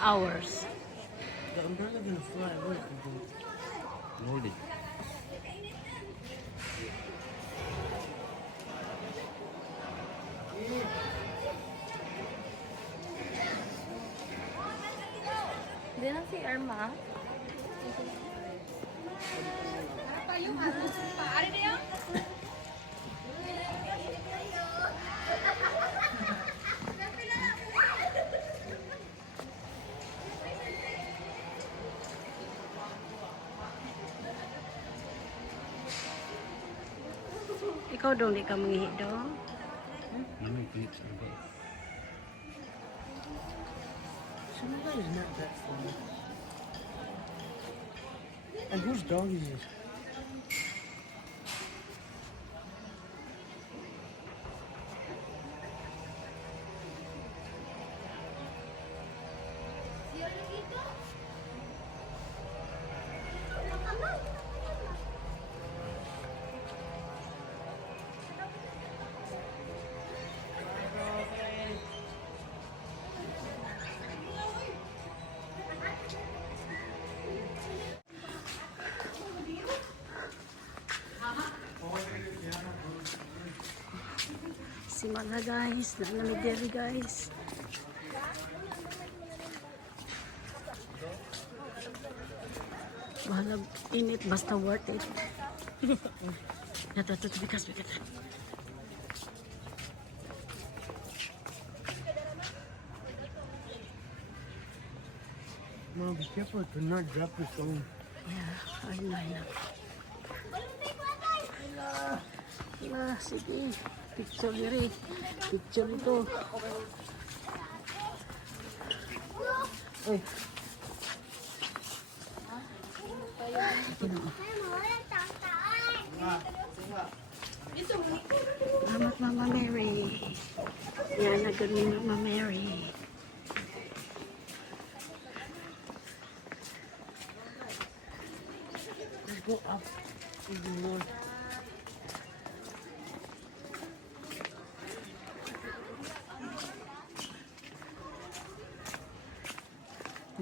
hours. The umbrella gonna fly away. Maybe. Hindi lang si Irma. Ikaw dong, di ka mangihi dong. Namay clips na ba? Somebody is not that funny. And whose dog is this? Simala guys, nanamidiri guys. Bahalag init, basta worth it. Ito, bigas. Mom, be careful to not drop your phone. Yeah, ay na. Sige. Picture diri. Picture ito. Hey. Salamat Mama Mary. Yan, agad ni Mama Mary. Let's go up even more.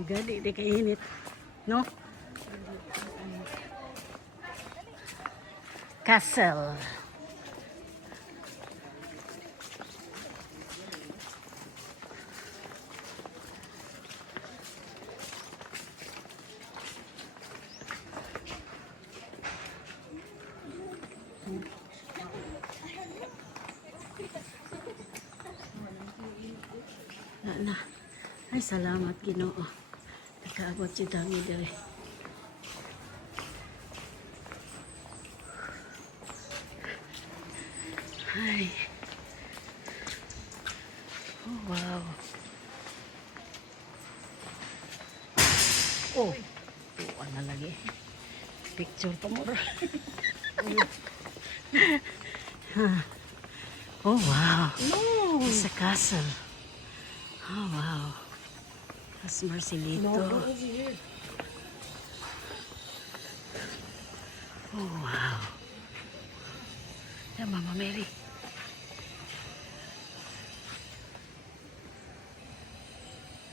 Gali, di kainit. No? Castle. Na. Ay, salamat Ginoo. Nakaabot si dami dere. Ay. Oh, wow. Oh. Ano lagi? Picture pa mo. Oh, wow. No. It's a castle. Oh, wow. That's Marcelito. No, go over here. Oh, wow. Yeah, Mama Mary.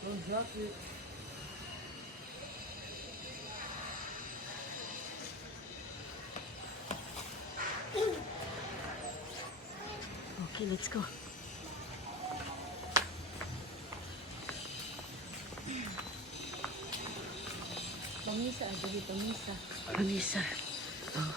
Don't drop it. Okay, let's go. Pamisa, jadi pamisa. Pamisa. Oh.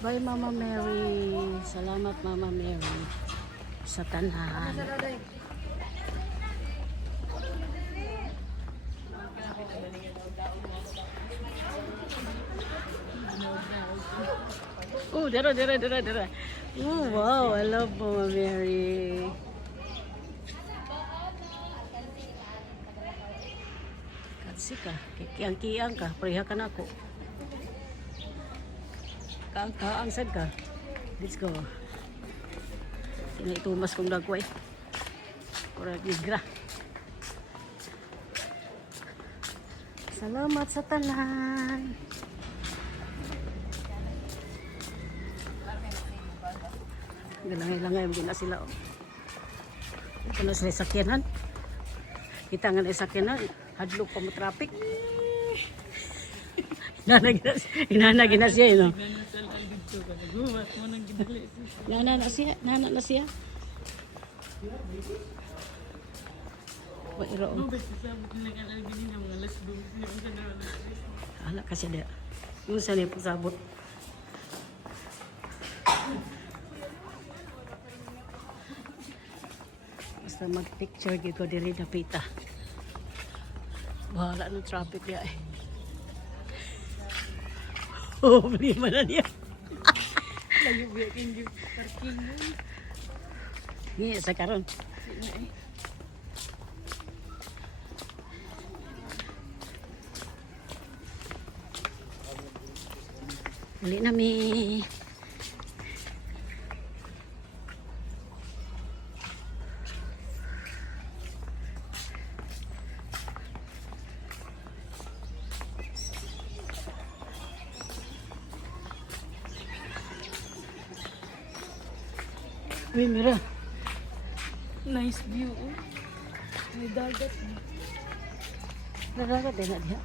Bye Mama Mary. Salamat Mama Mary sa tanan. Oh, dara. Oh, wow, I love Mama Mary. Kansi ka, kiyang ka, pareha ka na ako. Kaang sad ka. Let's go. Itumas kong dagway. Kurang nigra. Salamat sa tanan. Galangay-langay mo na sila. Oh. Ito na sila sakyanan. Kita nga na sakyanan. Hadlok pa mo traffic. Hinanagin na siya, no? Nana na siya. Wairo. Ala kasi dia. Yung sa niya pasabot. Basta mag-picture ko diri na pita. Bahala ng traffic niya eh. Oh, problema na niya. Layo biyakin yung parking mo. Ngayon sa karon. Uli na mi. Uy, mira. Nice view. Oh. May dagat. Nadagat din na diha.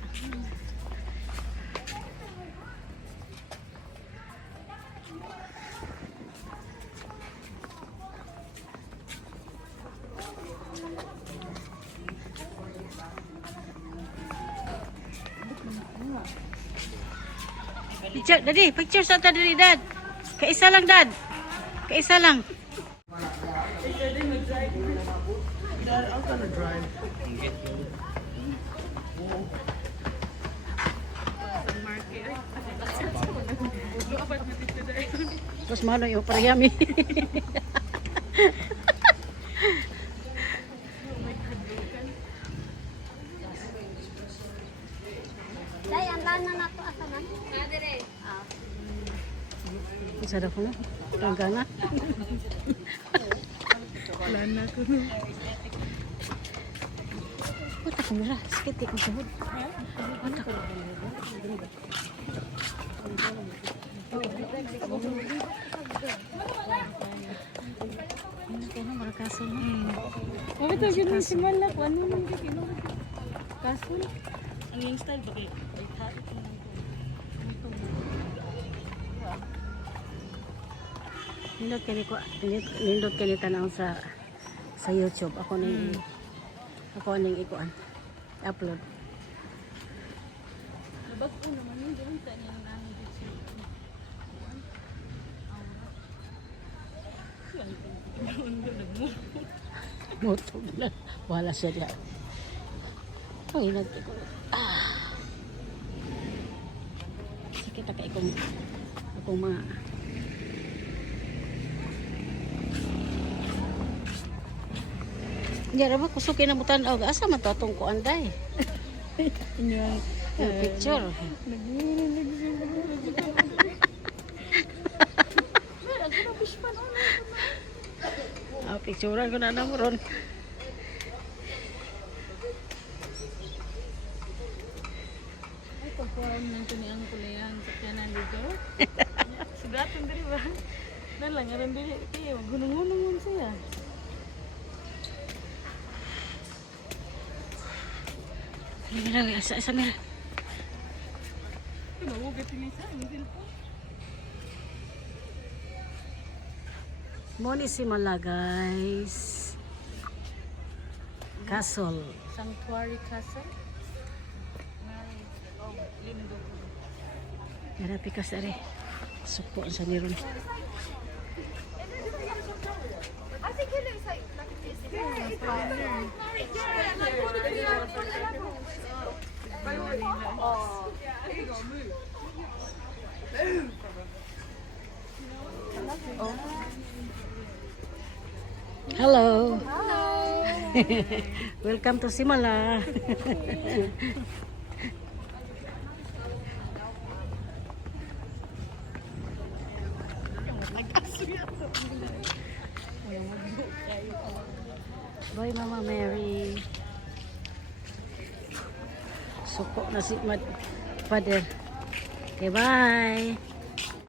Picture, Daddy, picture sa ta diri, Dad. Kaisa lang, Dad. Kaisa lang. Dad, I'm gonna drive. Terus mana yung pariyami? Day, ang lana na to asaman. Dire. Sarap na. Tanggana. Lana ko. Mata ko mira. Sakit ko sabod. Mata ko. Ano kayo na marakaso na? Bakit ang ganun si Malak? Ano nang gagawin? Kaso? Ang yung style ba kayo? Nindot kini tanaw sa YouTube. Ako ning ikuan. Upload. Labag ko naman yung ganun tayo ng namin dito. Moto na. Wala siya diyan. Ay, nagtiko. Sakit ka akong mga Diyan ba kusukin na butan og asa man to atong kuan day. Inyong Picture. Picture ko na namoron. Ay, pagkuhan ng tuniang kuliang sa kanan dito. Sugatan diri ba? Nalangaran diri. Kaya gunung-gunung mo siya. Mira, asa mira. Nawugat ini sa ang cellphone. Moni si Mala, guys. Castle. Sanctuary Castle. Oh, lindo. Narapi ka sa rin. Supo sa niron. Hello. Welcome to Simala. Bye, Mama Mary. Suko na si Father. Okay, bye.